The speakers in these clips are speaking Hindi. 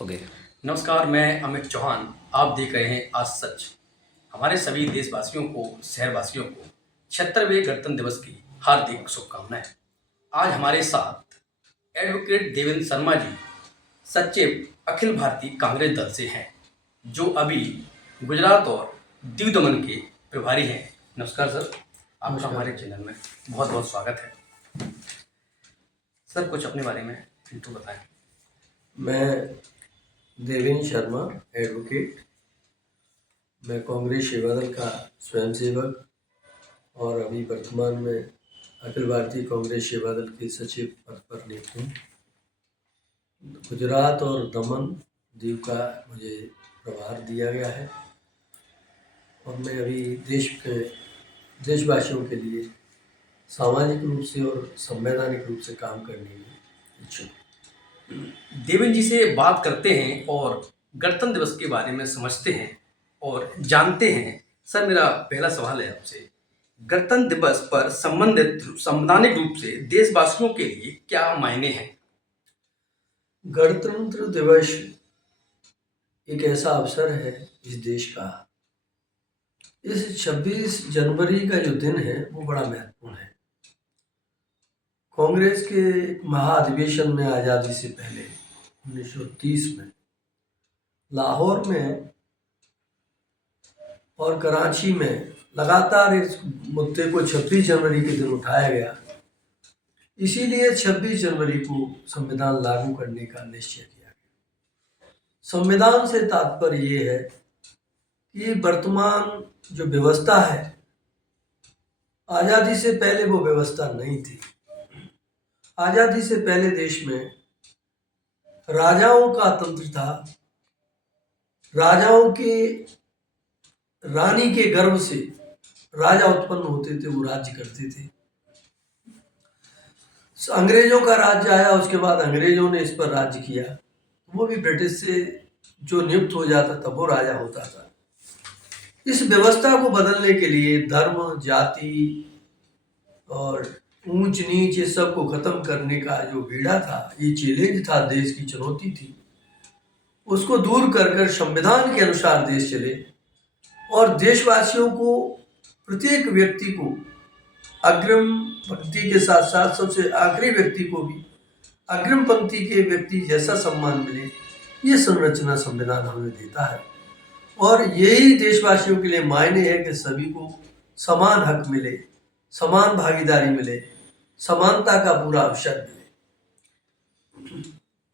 ओके। नमस्कार, मैं अमित चौहान। आप देख रहे हैं आज सच। हमारे सभी देशवासियों को, शहरवासियों को 76वें गणतंत्र दिवस की हार्दिक शुभकामनाएं। आज हमारे साथ एडवोकेट देवेंद्र शर्मा जी सच्चे अखिल भारतीय कांग्रेस दल से हैं, जो अभी गुजरात और दीव दमन के प्रभारी हैं। नमस्कार सर, आपका नमस्कार। हमारे चैनल में बहुत बहुत स्वागत है। सर, कुछ अपने बारे में इंट्रो बताएं। मैं देवेंद्र शर्मा, एडवोकेट। मैं कांग्रेस सेवादल का स्वयंसेवक और अभी वर्तमान में अखिल भारतीय कांग्रेस सेवादल के सचिव पद पर नियुक्त हूँ। गुजरात और दमन दीव का मुझे प्रभार दिया गया है और मैं अभी देशवासियों के लिए सामाजिक रूप से और संवैधानिक रूप से काम करने में इच्छुक हूँ। देवेंद्र जी से बात करते हैं और गणतंत्र दिवस के बारे में समझते हैं और जानते हैं। सर, मेरा पहला सवाल है आपसे, गणतंत्र दिवस पर संबंधित संवैधानिक रूप से देशवासियों के लिए क्या मायने हैं? गणतंत्र दिवस एक ऐसा अवसर है इस देश का। इस 26 जनवरी का जो दिन है वो बड़ा महत्वपूर्ण है। कांग्रेस के एक महाधिवेशन में आज़ादी से पहले 1930 में लाहौर में और कराची में लगातार इस मुद्दे को 26 जनवरी के दिन उठाया गया। इसीलिए 26 जनवरी को संविधान लागू करने का निश्चय किया गया। संविधान से तात्पर्य ये है कि वर्तमान जो व्यवस्था है, आज़ादी से पहले वो व्यवस्था नहीं थी। आज़ादी से पहले देश में राजाओं का तंत्र था। राजाओं के रानी के गर्भ से राजा उत्पन्न होते थे, वो राज्य करते थे। अंग्रेजों का राज्य आया, उसके बाद अंग्रेजों ने इस पर राज्य किया। वो भी ब्रिटिश से जो नियुक्त हो जाता था वो राजा होता था। इस व्यवस्था को बदलने के लिए धर्म, जाति और ऊंच नीच ये सब को खत्म करने का जो बीड़ा था, ये चैलेंज था, देश की चुनौती थी, उसको दूर कर संविधान के अनुसार देश चले और देशवासियों को, प्रत्येक व्यक्ति को, अग्रिम पंक्ति के साथ साथ सबसे आखिरी व्यक्ति को भी अग्रिम पंक्ति के व्यक्ति जैसा सम्मान मिले, ये संरचना संविधान हमें देता है। और यही देशवासियों के लिए मायने है कि सभी को समान हक मिले, समान भागीदारी मिले, समानता का पूरा अवसर मिले।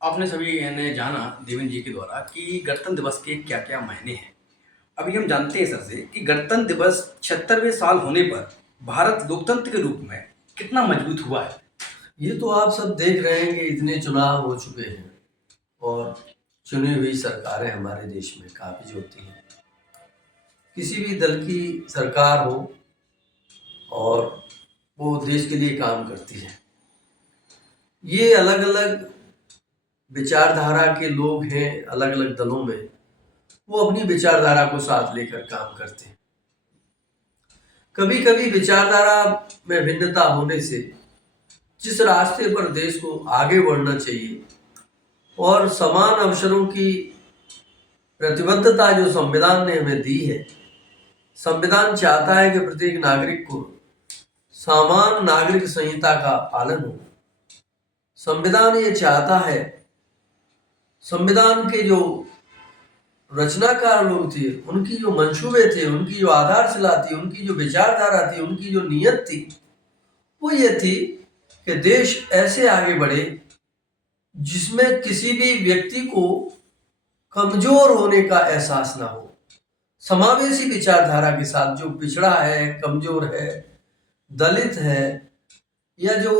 आपने सभी ने जाना देवेंद्र जी के द्वारा कि गणतंत्र दिवस के क्या क्या मायने हैं। अभी हम जानते हैं सर से कि गणतंत्र दिवस 76वें साल होने पर भारत लोकतंत्र के रूप में कितना मजबूत हुआ है। ये तो आप सब देख रहे हैं कि इतने चुनाव हो चुके हैं और चुनी हुई सरकारें हमारे देश में काफ़ी होती हैं। किसी भी दल की सरकार हो और वो देश के लिए काम करती है। ये अलग अलग विचारधारा के लोग हैं, अलग अलग दलों में, वो अपनी विचारधारा को साथ लेकर काम करते हैं। कभी कभी विचारधारा में भिन्नता होने से जिस रास्ते पर देश को आगे बढ़ना चाहिए और समान अवसरों की प्रतिबद्धता जो संविधान ने हमें दी है, संविधान चाहता है कि प्रत्येक नागरिक को समान नागरिक संहिता का पालन हो। संविधान ये चाहता है, संविधान के जो रचनाकार लोग थे, उनकी जो मंशूबे थे, उनकी जो आधारशिला थी, उनकी जो विचारधारा थी, उनकी जो नीयत थी, वो ये थी कि देश ऐसे आगे बढ़े जिसमें किसी भी व्यक्ति को कमजोर होने का एहसास ना हो। समावेशी विचारधारा के साथ जो पिछड़ा है, कमजोर है, दलित है या जो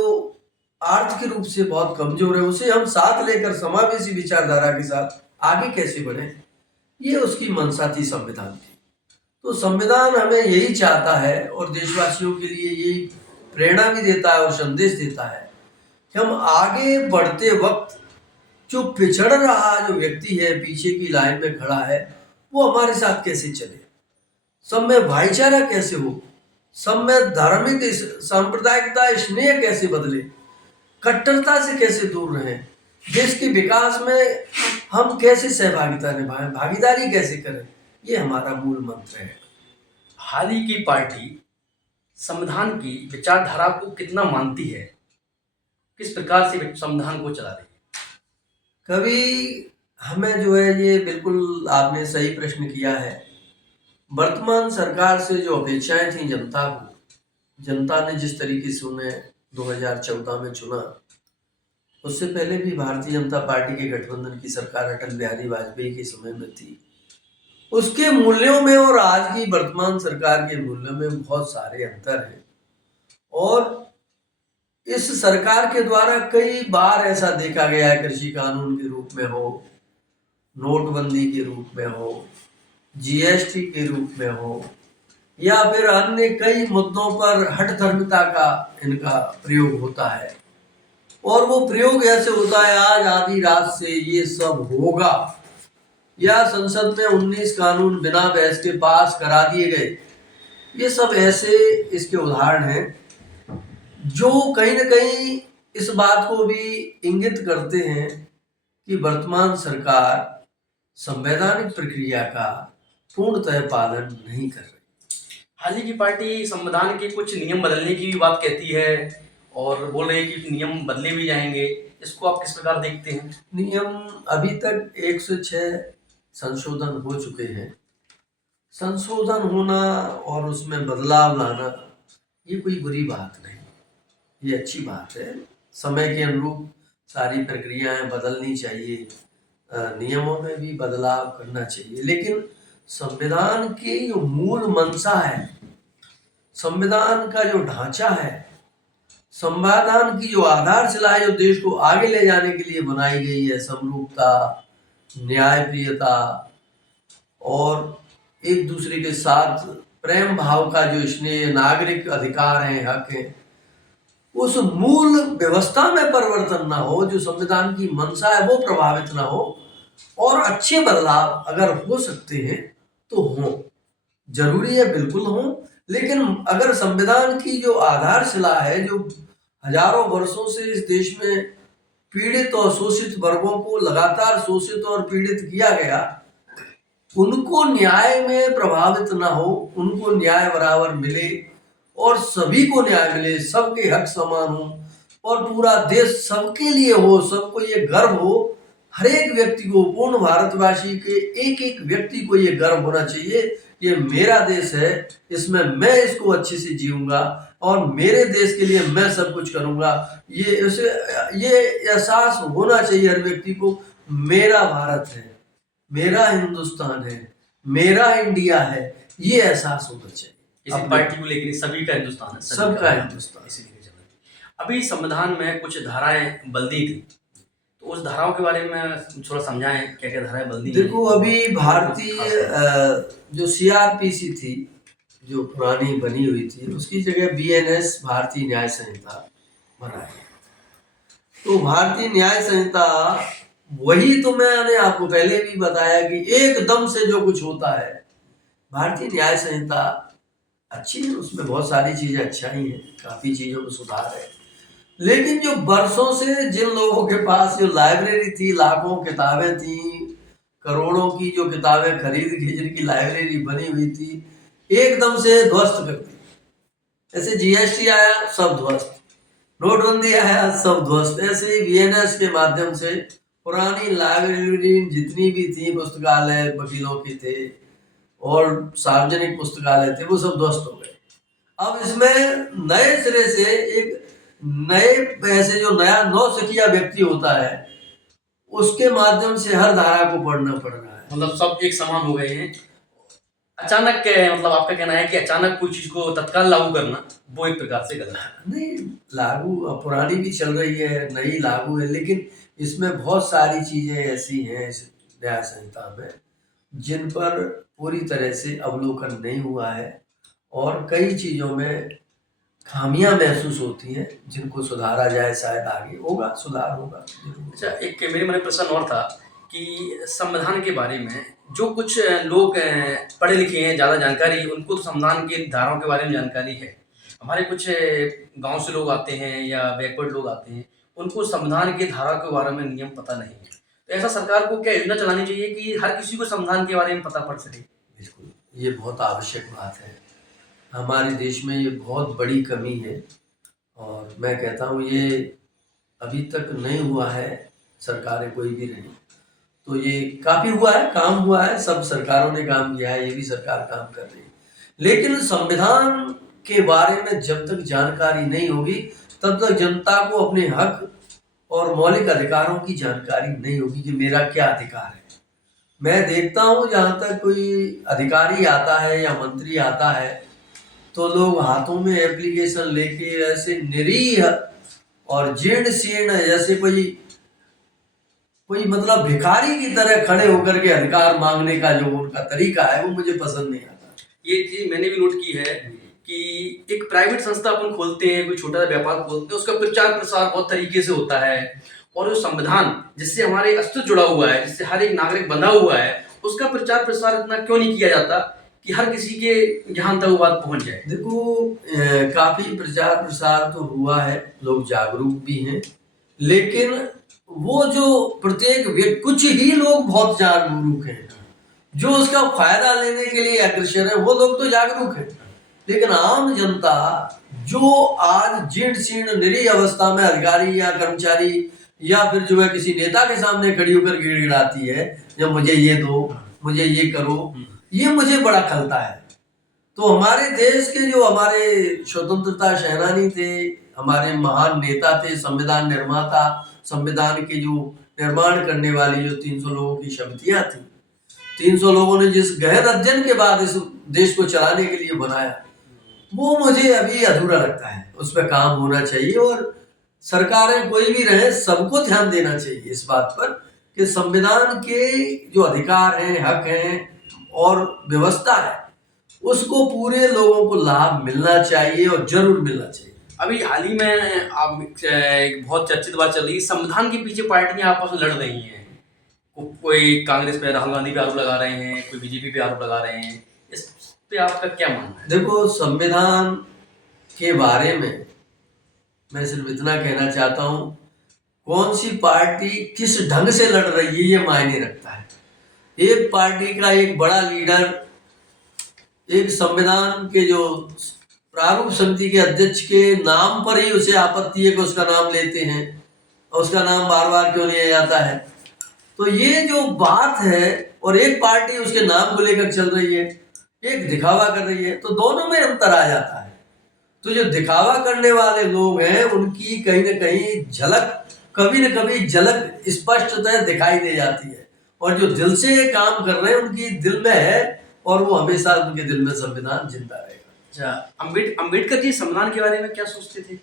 आर्थिक रूप से बहुत कमजोर है, उसे हम साथ लेकर समावेशी विचारधारा के साथ आगे कैसे बढ़े, ये उसकी मंशा थी संविधान की। तो संविधान हमें यही चाहता है और देशवासियों के लिए यही प्रेरणा भी देता है और संदेश देता है कि हम आगे बढ़ते वक्त जो पिछड़ रहा जो व्यक्ति है, पीछे की लाइन में खड़ा है, वो हमारे साथ कैसे चले, सब में भाईचारा कैसे हो, सब में धार्मिक सांप्रदायिकता, स्नेह कैसे बदले, कट्टरता से कैसे दूर रहें, देश के विकास में हम कैसे सहभागिता निभाएं, भागीदारी कैसे करें, ये हमारा मूल मंत्र है। हाल ही की पार्टी संविधान की विचारधारा को कितना मानती है, किस प्रकार से संविधान को चला रही है? कभी हमें जो है, ये बिल्कुल आपने सही प्रश्न किया है। वर्तमान सरकार से जो अपेक्षाएं थी जनता को, जनता ने जिस तरीके से उन्हें 2014 में चुना, उससे पहले भी भारतीय जनता पार्टी के गठबंधन की सरकार अटल बिहारी वाजपेयी के समय में थी। उसके मूल्यों में और आज की वर्तमान सरकार के मूल्यों में बहुत सारे अंतर हैं। और इस सरकार के द्वारा कई बार ऐसा देखा गया है, कृषि कानून के रूप में हो, नोटबंदी के रूप में हो, जीएसटी के रूप में हो, या फिर अन्य कई मुद्दों पर हठधर्मिता का इनका प्रयोग होता है। और वो प्रयोग ऐसे होता है, आज आधी रात से ये सब होगा, या संसद में 19 कानून बिना बहस के पास करा दिए गए। ये सब ऐसे इसके उदाहरण हैं जो कहीं न कहीं इस बात को भी इंगित करते हैं कि वर्तमान सरकार संवैधानिक प्रक्रिया का पूर्णतः पालन नहीं कर रही। हाल ही की पार्टी संविधान के कुछ नियम बदलने की भी बात कहती है और बोल रही है कि नियम बदले भी जाएंगे। इसको आप किस प्रकार देखते हैं? नियम अभी तक 106 संशोधन हो चुके हैं। संशोधन होना और उसमें बदलाव लाना ये कोई बुरी बात नहीं, ये अच्छी बात है। समय के अनुरूप सारी प्रक्रियाएं बदलनी चाहिए, नियमों में भी बदलाव करना चाहिए। लेकिन संविधान की जो मूल मंशा है, संविधान का जो ढांचा है, संविधान की जो आधारशिला है, जो देश को आगे ले जाने के लिए बनाई गई है, समरूपता, न्यायप्रियता और एक दूसरे के साथ प्रेम भाव का जो स्नेह, नागरिक अधिकार हैं, हक हैं, उस मूल व्यवस्था में परिवर्तन ना हो, जो संविधान की मंशा है वो प्रभावित ना हो, और अच्छे बदलाव अगर हो सकते हैं तो हों, जरूरी है बिल्कुल हों। लेकिन अगर संविधान की जो आधारशिला है, जो हजारों वर्षों से इस देश में पीड़ित और शोषित वर्गों को लगातार शोषित और पीड़ित किया गया, उनको न्याय में प्रभावित ना हो, उनको न्याय बराबर मिले और सभी को न्याय मिले, सबके हक समान हो और पूरा देश सबके लिए हो, सबको ये गर्व हो, हर एक व्यक्ति को, पूर्ण भारतवासी के एक एक व्यक्ति को ये गर्व होना चाहिए, ये मेरा देश है, इसमें मैं इसको अच्छे से जीऊंगा और मेरे देश के लिए मैं सब कुछ करूंगा। ये एहसास होना चाहिए हर व्यक्ति को, मेरा भारत है, मेरा हिंदुस्तान है, मेरा इंडिया है, ये एहसास होना चाहिए। इसी पार्टी को लेकर सभी का हिंदुस्तान है, सबका हिंदुस्तान। इसीलिए अभी संविधान में कुछ धाराएं बदली थी, तो उस धाराओं के बारे में थोड़ा समझाएं, क्या क्या धाराएं बदली? देखो, अभी भारतीय जो सीआरपीसी थी, जो पुरानी बनी हुई थी, उसकी जगह बीएनएस भारतीय न्याय संहिता बना है। तो भारतीय न्याय संहिता वही, तो मैंने आपको पहले भी बताया कि एकदम से जो कुछ होता है, भारतीय न्याय संहिता अच्छी है, उसमें बहुत सारी चीजें अच्छाई हैं, काफी चीजों में सुधार है। लेकिन जो बरसों से जिन लोगों के पास जो लाइब्रेरी थी, लाखों किताबें थी, करोड़ों की जो किताबें खरीद के जिनकी लाइब्रेरी बनी हुई थी, एकदम से ध्वस्त कर दी। ऐसे जीएसटी आया, सब ध्वस्त, नोटबंदी आया, सब ध्वस्त। ऐसे ही बीएनएस के माध्यम से पुरानी लाइब्रेरी जितनी भी थी, पुस्तकालय वकीलों के थे और सार्वजनिक पुस्तकालय थे, वो सब ध्वस्त हो गए। अब इसमें नए सिरे से एक नए ऐसे जो नया नौसिखिया व्यक्ति होता है, उसके माध्यम से हर धारा को पढ़ना पड़ रहा है। मतलब सब एक समान हो गए हैं। अचानक मतलब आपका कहना है कि अचानक कोई चीज को तत्काल लागू करना वो एक प्रकार से गलत है? नहीं, लागू पुरानी भी चल रही है, नई लागू है, लेकिन इसमें बहुत सारी चीजें ऐसी हैं इस न्याय संहिता में जिन पर पूरी तरह से अवलोकन नहीं हुआ है और कई चीजों में खामियां महसूस होती हैं, जिनको सुधारा जाए, शायद आगे होगा, सुधार होगा। अच्छा, एक मेरे मन में प्रश्न और था कि संविधान के बारे में जो कुछ लोग पढ़े लिखे हैं, ज़्यादा जानकारी, उनको तो संविधान की धाराओं के बारे में जानकारी है। हमारे कुछ गांव से लोग आते हैं या बैकवर्ड लोग आते हैं, उनको संविधान की धारा के बारे में नियम पता नहीं है। तो ऐसा सरकार को क्या योजना चलानी चाहिए कि हर किसी को संविधान के बारे में पता पड़ सके? बिल्कुल, ये बहुत आवश्यक बात है। हमारे देश में ये बहुत बड़ी कमी है और मैं कहता हूँ ये अभी तक नहीं हुआ है, सरकारें कोई भी रही तो ये काफ़ी हुआ है, काम हुआ है, सब सरकारों ने काम किया है, ये भी सरकार काम कर रही है। लेकिन संविधान के बारे में जब तक जानकारी नहीं होगी तब तक जनता को अपने हक और मौलिक अधिकारों की जानकारी नहीं होगी कि मेरा क्या अधिकार है। मैं देखता हूँ जहाँ तक कोई अधिकारी आता है या मंत्री आता है तो लोग हाथों में एप्लीकेशन लेके ऐसे निरीह और जीर्ण शीर्ण जैसे कोई कोई मतलब भिखारी की तरह खड़े होकर के अधिकार मांगने का जो उनका तरीका है वो मुझे पसंद नहीं आता। ये चीज मैंने भी नोट की है कि एक प्राइवेट संस्था अपन खोलते हैं, कोई छोटा सा व्यापार खोलते हैं, उसका प्रचार प्रसार बहुत तरीके से होता है और जो संविधान जिससे हमारे अस्तित्व जुड़ा हुआ है, जिससे हर एक नागरिक बंधा हुआ है, उसका प्रचार प्रसार इतना क्यों नहीं किया जाता कि हर किसी के जहां तक वो बात पहुंच जाए? देखो काफी प्रचार प्रसार तो हुआ है, लोग जागरूक भी हैं, लेकिन वो जो प्रत्येक व्यक्ति, कुछ ही लोग बहुत जागरूक हैं जो उसका फायदा लेने के लिए अग्रसर है, वो लोग तो जागरूक हैं। लेकिन आम जनता जो आज जीर्ण शीर्ण निरीह अवस्था में अधिकारी या कर्मचारी या फिर जो है किसी नेता के सामने खड़ी होकर गिड़गिड़ाती है, जब मुझे ये दो, मुझे ये करो, ये मुझे बड़ा खलता है। तो हमारे देश के जो हमारे स्वतंत्रता सेनानी थे, हमारे महान नेता थे, संविधान निर्माता, संविधान के जो निर्माण करने वाली जो 300 लोगों की समितियां थी, 300 लोगों ने जिस गहन अध्ययन के बाद इस देश को चलाने के लिए बनाया, वो मुझे अभी अधूरा लगता है। उस पर काम होना चाहिए और सरकारें कोई भी रहे सबको ध्यान देना चाहिए इस बात पर कि संविधान के जो अधिकार हैं, हक हैं और व्यवस्था है, उसको पूरे लोगों को लाभ मिलना चाहिए और जरूर मिलना चाहिए। अभी हाल ही में आप एक बहुत चर्चित बात चल रही है, संविधान के पीछे पार्टियां आपस में लड़ रही हैं। कोई कांग्रेस पे राहुल गांधी पे आरोप लगा रहे हैं, कोई बीजेपी पे आरोप लगा रहे हैं। इस पे आपका क्या मानना है? देखो, संविधान के बारे में मैं सिर्फ इतना कहना चाहता हूँ, कौन सी पार्टी किस ढंग से लड़ रही है ये मायने रखता है। एक पार्टी का एक बड़ा लीडर एक संविधान के जो प्रारूप समिति के अध्यक्ष के नाम पर ही उसे आपत्ति है कि उसका नाम लेते हैं और उसका नाम बार बार क्यों लिया जाता है। तो ये जो बात है, और एक पार्टी उसके नाम को लेकर चल रही है, एक दिखावा कर रही है, तो दोनों में अंतर आ जाता है। तो जो दिखावा करने वाले लोग हैं उनकी कहीं ना कहीं झलक, कभी न कभी झलक स्पष्टतः दिखाई दे जाती है, और जो दिल से काम कर रहे हैं उनकी दिल में है और वो हमेशा उनके दिल में संविधान जिंदा रहेगा। अच्छा, अम्बेडकर जी संविधान के बारे में क्या सोचते थे?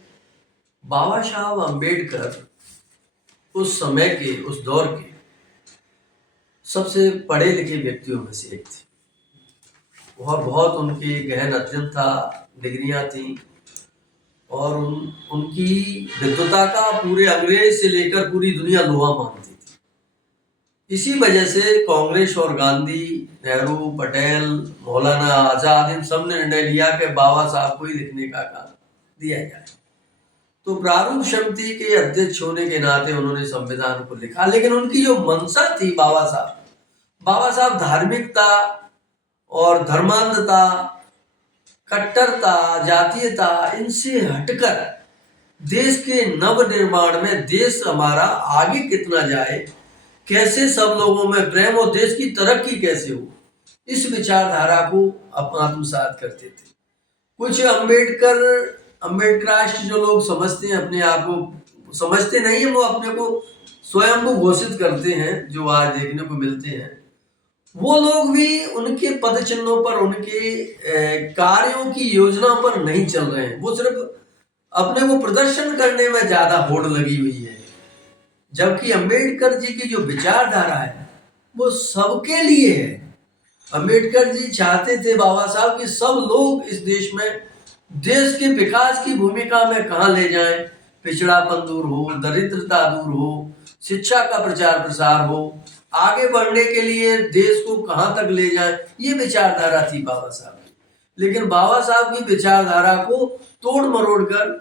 बाबा साहब अम्बेडकर उस समय के, उस दौर के सबसे पढ़े लिखे व्यक्तियों में से एक थे और बहुत उनके गहन अध्ययन था, डिग्रियां थी और उनकी विद्वता का पूरे अंग्रेज से लेकर पूरी दुनिया लोहा मानती थी। इसी वजह से कांग्रेस और गांधी, नेहरू, पटेल, मौलाना आजाद, इन सब ने निर्णय लिया कि बाबा साहब को ही लिखने का काम दिया जाए। तो प्रारूप समिति के अध्यक्ष होने के नाते उन्होंने संविधान को लिखा, लेकिन उनकी जो मंशा थी, बाबा साहब धार्मिकता और धर्मांधता, कट्टरता, जातीयता, इनसे हटकर देश के नव निर्माण में देश हमारा आगे कितना जाए, कैसे सब लोगों में प्रेम और देश की तरक्की कैसे हो, इस विचारधारा को आत्मसात करते थे। कुछ अम्बेडकरास्ट जो लोग समझते हैं, अपने आप को समझते नहीं है, वो अपने को स्वयं को घोषित करते हैं, जो आज देखने को मिलते हैं, वो लोग भी उनके पद चिन्हों पर, उनके कार्यों की योजना पर नहीं चल रहे हैं। वो सिर्फ अपने को प्रदर्शन करने में ज्यादा होड़ लगी हुई है, जबकि अंबेडकर जी की जो विचारधारा है वो सबके लिए है। अंबेडकर जी चाहते थे, बाबा साहब, कि सब लोग इस देश में देश के विकास की भूमिका में कहाँ ले जाएं, पिछड़ापन दूर हो, दरिद्रता दूर हो, शिक्षा का प्रचार प्रसार हो, आगे बढ़ने के लिए देश को कहाँ तक ले जाएं, ये विचारधारा थी बाबा साहब की। लेकिन बाबा साहब की विचारधारा को तोड़ मरोड़ कर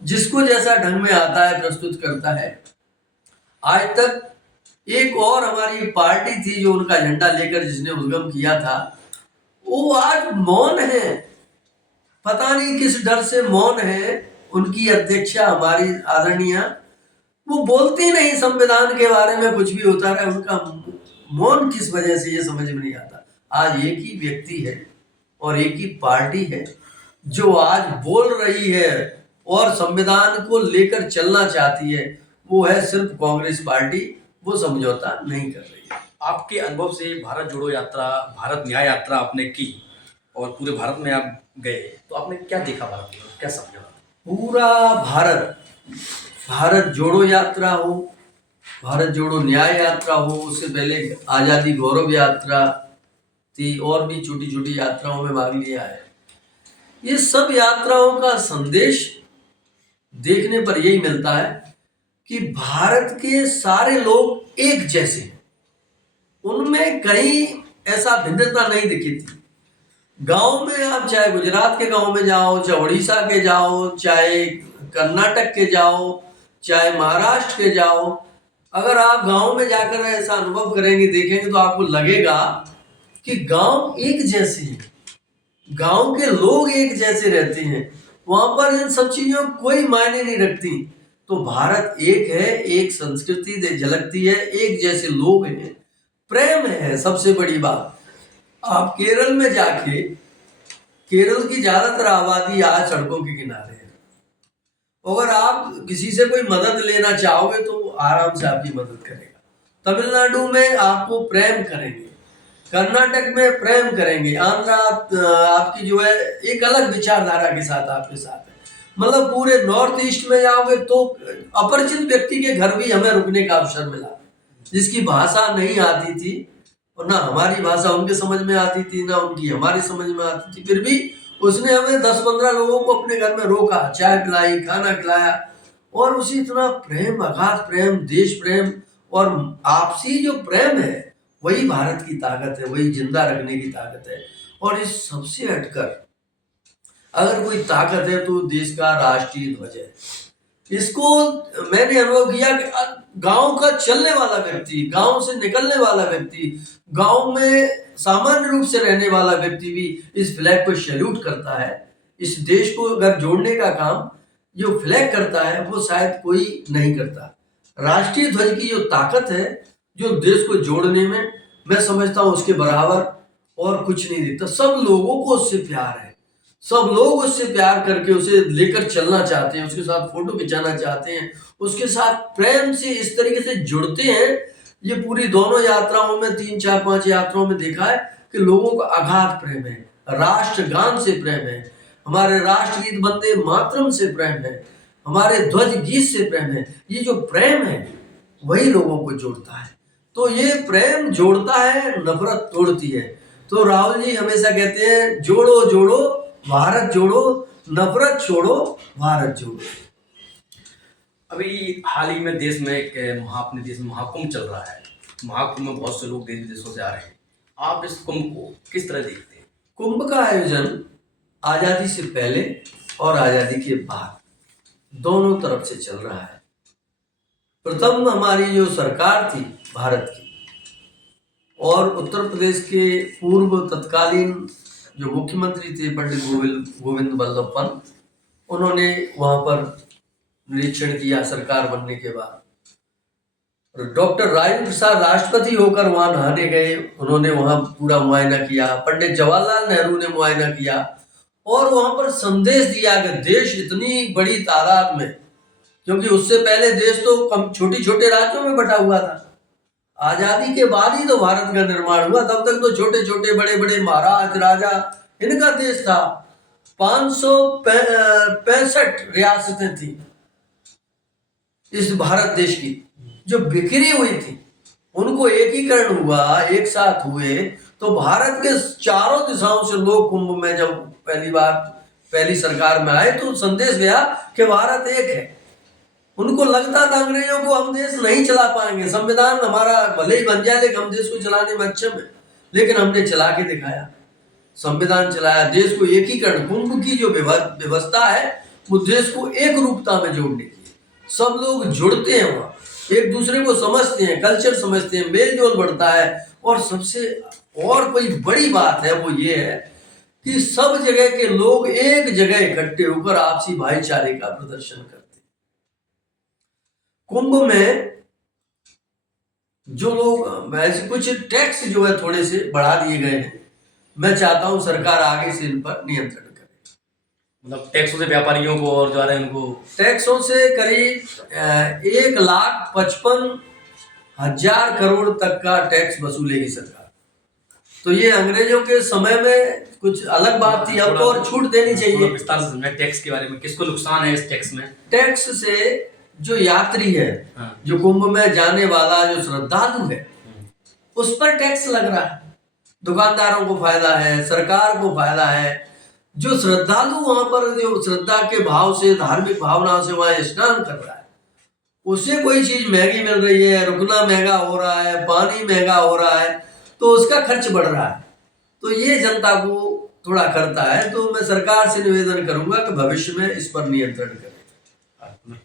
जिसको जैसा ढंग में आता है प्रस्तुत करता है। आज तक एक और हमारी पार्टी थी जो उनका झंडा लेकर जिसने उद्गम किया था, वो आज मौन है, पता नहीं किस डर से मौन है। उनकी अध्यक्षा हमारी आदरणीय, वो बोलती नहीं संविधान के बारे में, कुछ भी होता रहे, उनका मौन किस वजह से ये समझ में नहीं आता। आज एक ही व्यक्ति है और एक ही पार्टी है जो आज बोल रही है और संविधान को लेकर चलना चाहती है, वो है सिर्फ कांग्रेस पार्टी। वो समझौता नहीं कर रही है। आपके अनुभव से भारत जोड़ो यात्रा, भारत न्याय यात्रा आपने की और पूरे भारत में आप गए, तो आपने क्या देखा भारत में, क्या समझा? पूरा भारत जोड़ो यात्रा हो, भारत जोड़ो न्याय यात्रा हो, उससे पहले आज़ादी गौरव यात्रा थी और भी छोटी छोटी यात्राओं में भाग लिया है। ये सब यात्राओं का संदेश देखने पर यही मिलता है कि भारत के सारे लोग एक जैसे हैं, उनमें कहीं ऐसा भिन्नता नहीं दिखी थी। गांव में आप चाहे गुजरात के गांव में जाओ, चाहे उड़ीसा के जाओ, चाहे कर्नाटक के जाओ, चाहे महाराष्ट्र के जाओ, अगर आप गांव में जाकर ऐसा अनुभव करेंगे, देखेंगे, तो आपको लगेगा कि गांव एक जैसे हैं, गांव के लोग एक जैसे रहते हैं, वहां पर इन सब चीजों कोई मायने नहीं रखती। तो भारत एक है, एक संस्कृति झलकती है, एक जैसे लोग हैं, प्रेम है सबसे बड़ी बात। आप केरल में जाके, केरल की ज्यादातर आबादी आज सड़कों के किनारे है। अगर आप किसी से कोई मदद लेना चाहोगे तो आराम से आपकी मदद करेगा। तमिलनाडु में आपको प्रेम करेंगे, कर्नाटक में प्रेम करेंगे, आंध्रा आपकी जो है एक अलग विचारधारा के साथ आपके साथ है। मतलब पूरे नॉर्थ ईस्ट में जाओगे तो अपरिचित व्यक्ति के घर भी हमें रुकने का अवसर मिला, जिसकी भाषा नहीं आती थी और ना हमारी भाषा उनके समझ में आती थी, ना उनकी हमारी समझ में आती थी, फिर भी उसने हमें 10-15 लोगों को अपने घर में रोका, चाय पिलाई, खाना खिलाया, और उसी इतना प्रेम, अगाध प्रेम, देश प्रेम और आपसी जो प्रेम है, वही भारत की ताकत है, वही जिंदा रखने की ताकत है। और इस सबसे हटकर अगर कोई ताकत है तो देश का राष्ट्रीय ध्वज है। इसको मैंने अनुभव किया कि गांव का चलने वाला व्यक्ति, गांव से निकलने वाला व्यक्ति, गांव में सामान्य रूप से रहने वाला व्यक्ति भी इस फ्लैग को सैल्यूट करता है। इस देश को अगर जोड़ने का काम जो फ्लैग करता है वो शायद कोई नहीं करता। राष्ट्रीय ध्वज की जो ताकत है, जो देश को जोड़ने में, मैं समझता हूँ उसके बराबर और कुछ नहीं दिखता। सब लोगों को उससे प्यार है, सब लोग उससे प्यार करके उसे लेकर चलना चाहते हैं, उसके साथ फोटो खिंचाना चाहते हैं, उसके साथ प्रेम से इस तरीके से जुड़ते हैं। ये पूरी दोनों यात्राओं में, 3-4-5 यात्राओं में देखा है कि लोगों का अगाध प्रेम है, राष्ट्रगान से प्रेम है, हमारे राष्ट्रगीत वंदे मातरम से प्रेम है, हमारे ध्वज गीत से प्रेम है। ये जो प्रेम है वही लोगों को जोड़ता है। तो ये प्रेम जोड़ता है, नफरत तोड़ती है। तो राहुल जी हमेशा कहते हैं, जोड़ो जोड़ो भारत जोड़ो, नफरत छोड़ो भारत जोड़ो। अभी हाल ही में देश में अपने देश में महाकुंभ चल रहा है। महाकुंभ में बहुत से लोग देश विदेशों से आ रहे हैं। आप इस कुंभ को किस तरह देखते हैं? कुंभ का आयोजन आजादी से पहले और आजादी के बाद दोनों तरफ से चल रहा है। प्रथम हमारी जो सरकार थी भारत की, और उत्तर प्रदेश के पूर्व तत्कालीन जो मुख्यमंत्री थे पंडित गोविंद वल्लभ पंत, उन्होंने वहां पर निरीक्षण किया सरकार बनने के बाद। डॉक्टर राजेंद्र प्रसाद राष्ट्रपति होकर वहां नहाने गए, उन्होंने वहां पूरा मुआयना किया। पंडित जवाहरलाल नेहरू ने मुआयना किया और वहां पर संदेश दिया कि देश इतनी बड़ी तादाद में, क्योंकि उससे पहले देश तो कम छोटे छोटे राज्यों में बटा हुआ था। आजादी के बाद ही तो भारत का निर्माण हुआ, तब तक तो छोटे छोटे बड़े बड़े महाराज राजा इनका देश था। 565 रियासतें थी इस भारत देश की जो बिखरी हुई थी, उनको एकीकरण हुआ, एक साथ हुए। तो भारत के चारों दिशाओं से लोग कुंभ में जब पहली सरकार में आए तो संदेश गया कि भारत एक है। उनको लगता था अंग्रेजों को हम देश नहीं चला पाएंगे, संविधान हमारा भले ही बन जाए लेकिन हम देश को चलाने में अक्षम है, लेकिन हमने चला के दिखाया, संविधान चलाया, देश को एकीकरण। कुंभ की जो व्यवस्था है वो देश को एक रूपता में जोड़ने की है। सब लोग जुड़ते हैं वहाँ, एक दूसरे को समझते हैं, कल्चर समझते हैं, मेल जोल बढ़ता है। और सबसे और कोई बड़ी बात है वो ये है कि सब जगह के लोग एक जगह इकट्ठे होकर आपसी भाईचारे का प्रदर्शन करते हैं। कुंभ में जो लोग वैसे कुछ टैक्स जो है थोड़े से बढ़ा दिए गए हैं, मैं चाहता हूं सरकार आगे से इन पर नियंत्रण करे। मतलब टैक्सों से व्यापारियों को और जो आ रहे हैं उनको टैक्सों से करीब 1,55,000 करोड़ तक का टैक्स वसूलेगी सरकार। तो ये अंग्रेजों के समय में कुछ अलग बात थी, अब तो और छूट देनी चाहिए। विस्तार से समझाएं टैक्स के बारे में, किसको नुकसान है इस टैक्स में? टैक्स से जो यात्री है, जो कुंभ में जाने वाला जो श्रद्धालु है, उस पर टैक्स लग रहा है। दुकानदारों को फायदा है, सरकार को फायदा है। जो श्रद्धालु वहां पर जो श्रद्धा के भाव से, धार्मिक भावनाओं से वहां स्नान कर रहा है, उसे कोई चीज महंगी मिल रही है, रुकना महंगा हो रहा है, पानी महंगा हो रहा है, तो उसका खर्च बढ़ रहा है। तो ये जनता को थोड़ा करता है। तो मैं सरकार से निवेदन करूंगा कि भविष्य में इस पर नियंत्रण करें।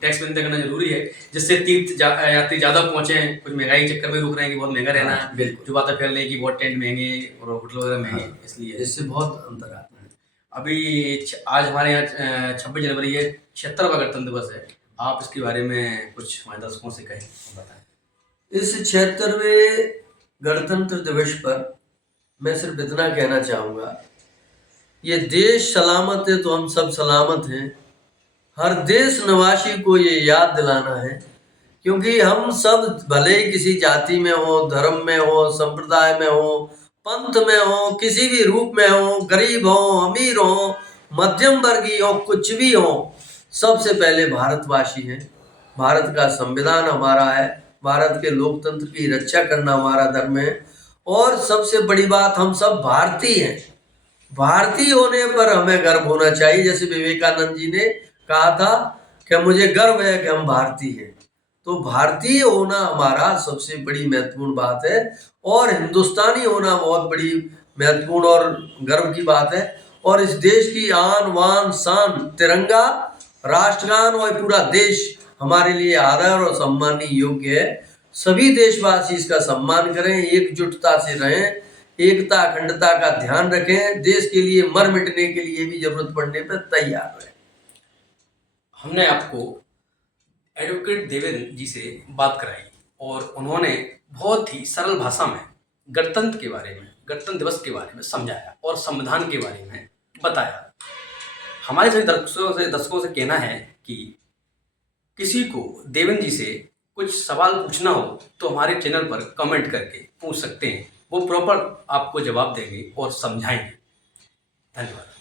टैक्स बंद करना जरूरी है, जिससे तीर्थ यात्री ज्यादा पहुंचे। कुछ महंगाई चक्कर में रुक रहे हैं कि बहुत महंगा रहना है, बिल्कुल। जो बातें फैल रही है कि बहुत टेंट महंगे और होटल वगैरह महंगे, इसलिए इससे बहुत अंतर आता है। अभी आज हमारे यहाँ 26 जनवरी है, 76वां गणतंत्र दिवस है। आप इसके बारे में कुछ हमारे दर्शकों से कहें, बताएं। इस 76वें गणतंत्र दिवस पर मैं सिर्फ इतना कहना चाहूँगा, ये देश सलामत है तो हम सब सलामत हैं। हर देश निवासी को ये याद दिलाना है, क्योंकि हम सब भले ही किसी जाति में हो, धर्म में हो, संप्रदाय में हो, पंथ में हो, किसी भी रूप में हो, गरीब हो, अमीर हो, मध्यम वर्गीय हो, कुछ भी हो, सबसे पहले भारतवासी हैं। भारत का संविधान हमारा है, भारत के लोकतंत्र की रक्षा करना हमारा धर्म है। और सबसे बड़ी बात, हम सब भारतीय हैं। भारतीय होने पर हमें गर्व होना चाहिए। जैसे विवेकानंद जी ने कहा था कि मुझे गर्व है कि हम भारतीय हैं। तो भारतीय होना हमारा सबसे बड़ी महत्वपूर्ण बात है, और हिंदुस्तानी होना बहुत बड़ी महत्वपूर्ण और गर्व की बात है। और इस देश की आन बान शान, तिरंगा, राष्ट्रगान और पूरा देश हमारे लिए आदर और सम्माननीय योग्य है। सभी देशवासी इसका सम्मान करें, एकजुटता से रहें, एकता अखंडता का ध्यान रखें, देश के लिए मर मिटने के लिए भी जरूरत पड़ने पर तैयार रहें। हमने आपको एडवोकेट देवेंद्र जी से बात कराई और उन्होंने बहुत ही सरल भाषा में गणतंत्र के बारे में, गणतंत्र दिवस के बारे में समझाया और संविधान के बारे में बताया। हमारे सभी दर्शकों से कहना है कि किसी को देवेंद्र जी से कुछ सवाल पूछना हो तो हमारे चैनल पर कमेंट करके पूछ सकते हैं, वो प्रॉपर आपको जवाब देंगे और समझाएंगे। धन्यवाद।